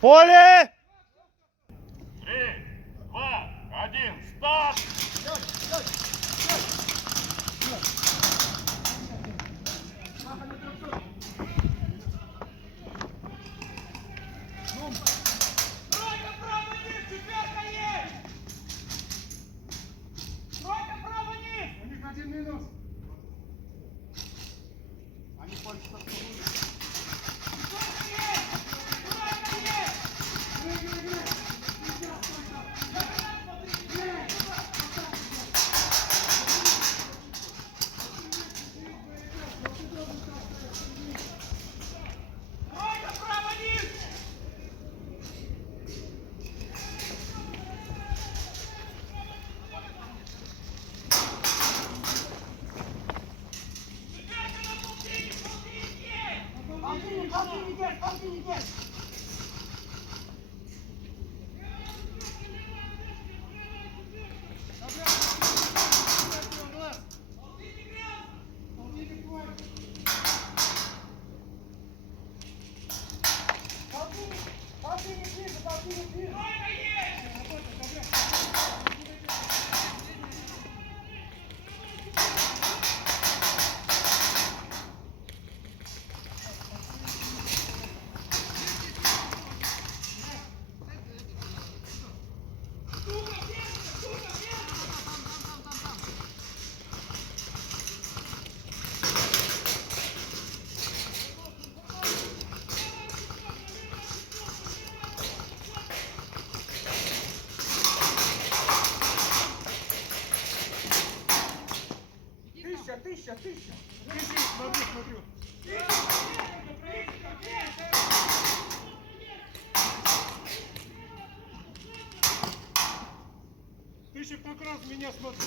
Поле! 3, 2, 1, старт! Тройка право низ, четверка есть! Тройка право низ! У них 1 минус. Они больше подходят. Тройка есть! Тройка есть! Тройка право низ! Четверка на полтинник, полтинник есть! Полтинник есть! Тройка есть! Тысяча. Смотрю. Тысяча как раз меня смотрит.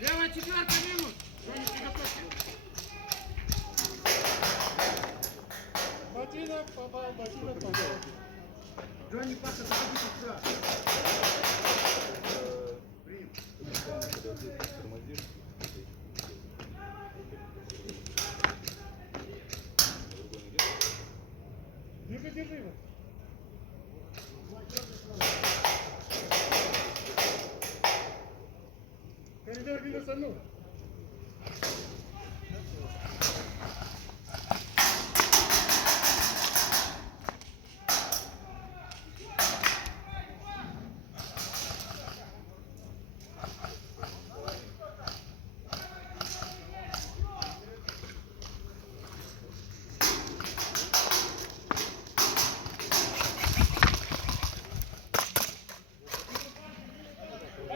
Левая четверка минус. Женя, приготовься. Ботинок попал. Джонни, Паша, заходите сюда. Держи его. Коридор минус 1.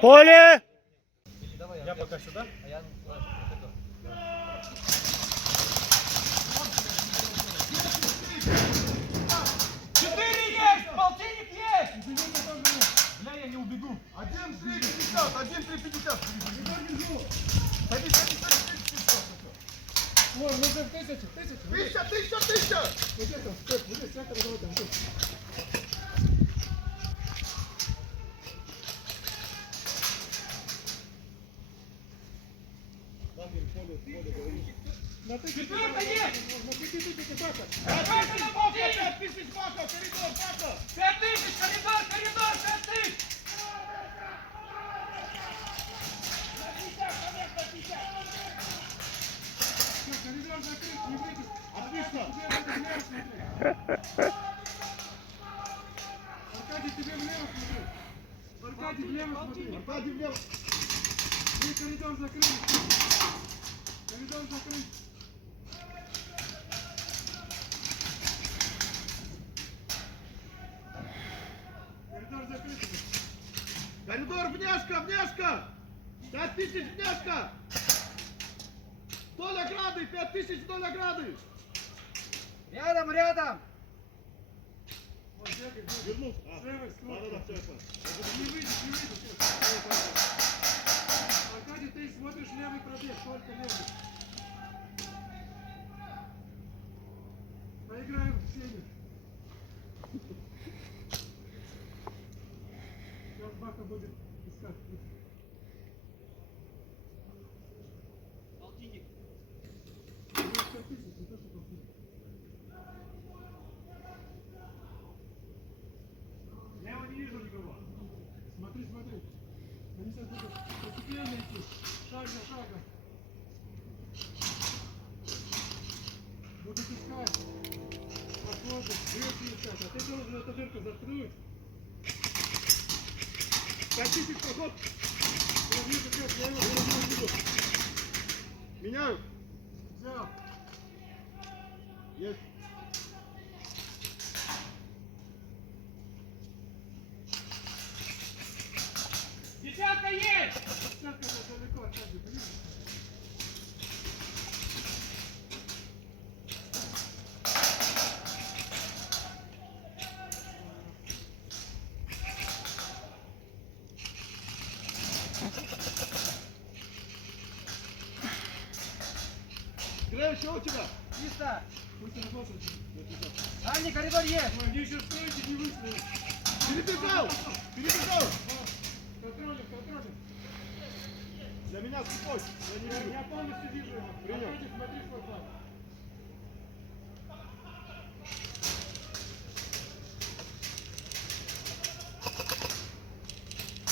Поле! Я пока сюда. Четыре есть! Полтинник есть! Бля, я не убегу. 1-3-50. Садись. Вон, нужно 1000. Тысяча! Вот это, стоп, вот здесь, всякого давай там, вот. Поле, говори. Четверка есть! Пять тысяч баков, коридор, баков. 5000, коридор, 5000! Отлично. Аркадий, тебе влево смотри. Аркадий, влево смотри. Аркадий влево. И коридор закрыт. Коридор закрыт. Коридор закрыт. Коридор, внешка, внешка. 5000 внешка. Вдоль ограды, 5000 вдоль ограды. Рядом, рядом! Вот, бегай, бегай. Вернул. С левой стороны. Да, все, я понял. Не выйдешь, не выйдешь. Аркадий, ты смотришь левый пробег, только левый. Поиграем в сене. Сейчас Бака будет искать. Полтинник. 100 тысяч, не то, что полтинник. Лево не вижу никого. Смотри, смотри. Они сейчас будут постепенно идти. Шаг за шагом. Будут искать. Подходы, дырки искать. А ты должен эту дырку заткнуть. 5000 проход. Я вижу, как я его не буду. Меняю. Взял. Есть. Десятка есть! Десятка это далеко, Аркадий, блин. Грей, что у тебя? Чисто! Пусть он работает. Дальний коридор есть! Они еще стойте, не вышли. Перебежал. Перебежал. Контролем, контролем. Для меня слепой. Я не вижу. Я полностью вижу его. Принял. Аркадий, смотри свой план.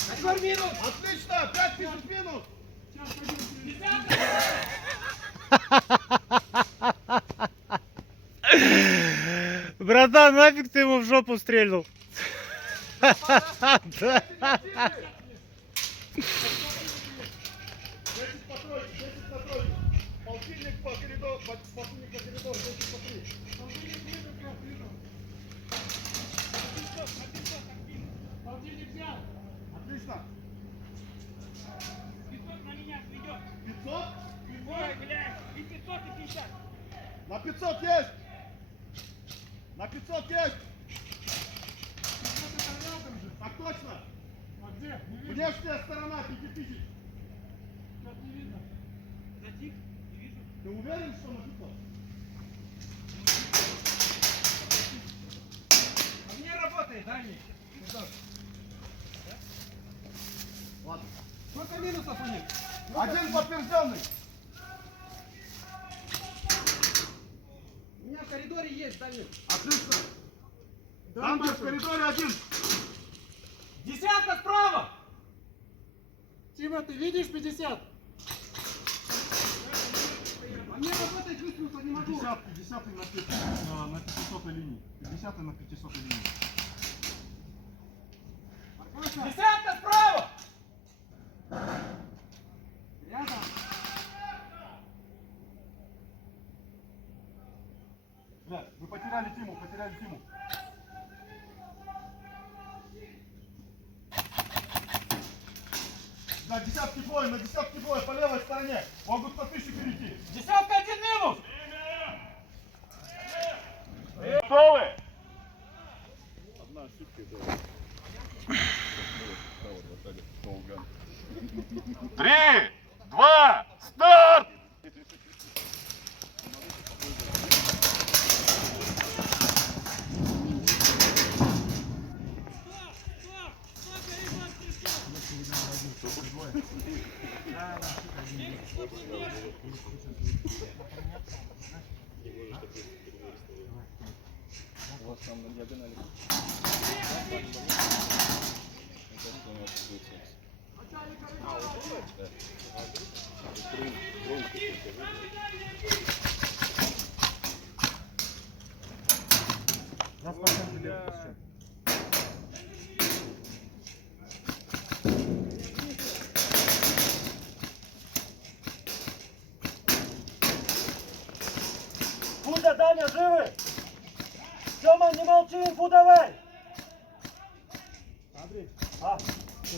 Коридор минус! Отлично. 5000 минус. Сейчас пойдем. Братан, нафиг ты ему в жопу стрельнул? Да. 10 по тройке, 10 на тройке. Полтинник по коридору, полтинник по коридору, 10 по 3. Полтинник вижу, как вижу. Полтинник взял. Отлично. 500 на меня сведет! 500? Ой, блядь! И 500, и 50! На 500 есть. На 500 есть. Вот это рядом же. Так точно. А где? Не вижу. Внешняя сторона 5000. Сейчас не видно. Затих? Не вижу. Ты уверен, что на 500? У меня работает дальний. Ладно. Сколько минусов у них? Один подтвержденный. У меня в коридоре есть дальний. Отлично. Да, Там где в Бака. коридоре один. Десятка справа! Тима, ты видишь 50? А мне работает выслуха не могу. 50 на 500 линии. 50 на 500 линии. Десятка справа! Рядом. Бля, вы потеряли Тиму, потеряли Тиму. На десятки боя, на десятки боя по левой стороне. Могут на 1000 перейти. Десятка один минус! Готовы? Одна ошибка, да. 3, 2, старт! Фуда, Даня, живы? Тёма, не молчи, инфу давай! Андрей, А,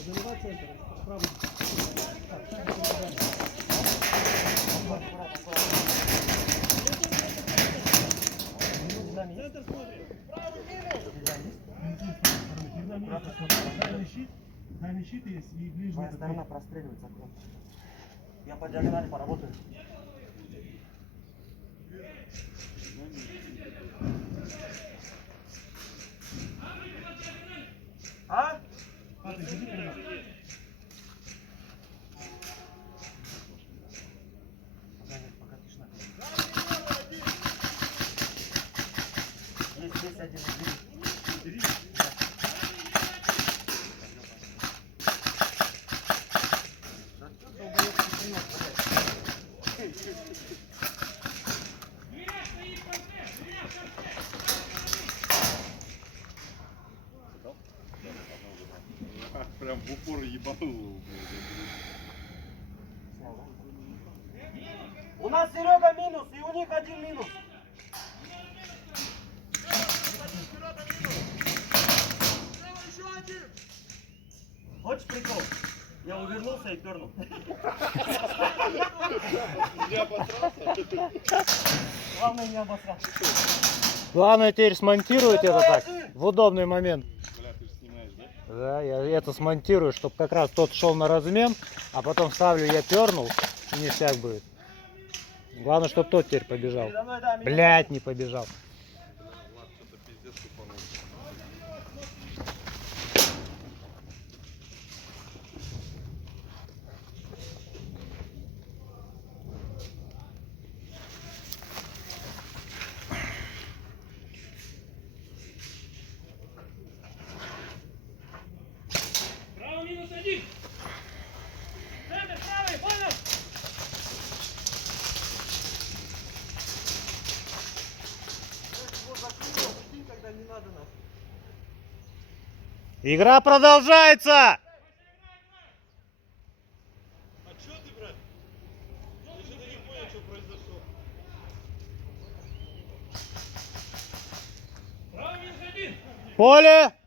занимай центр. Справа. Центр смотрим. Дальний щит есть и ближний. твоя сторона простреливается. Я по диагонали поработаю. А? А, ты иди перед нами. Пока тишина. Есть один. Бери. Прям в упор ебанул. У нас Серега минус, и у них один минус. Хочешь прикол? Я увернулся и пернул. Не обосрался? Главное не обосраться. Главное теперь смонтировать это так, в удобный момент. Бля, ты же снимаешь, да? Да, я это смонтирую, чтобы как раз тот шел на размен, а потом ставлю, я пернул, и ништяк будет. Главное, чтобы тот теперь побежал. Передо мной, да, минус. Блять, не побежал. Влад, что-то пиздец тупанул. Право минус один. Центр, правый, понял? Когда не надо нас. Игра продолжается! А чё ты, брат? Я что-то не понял, что произошло. Право минус один. Поле!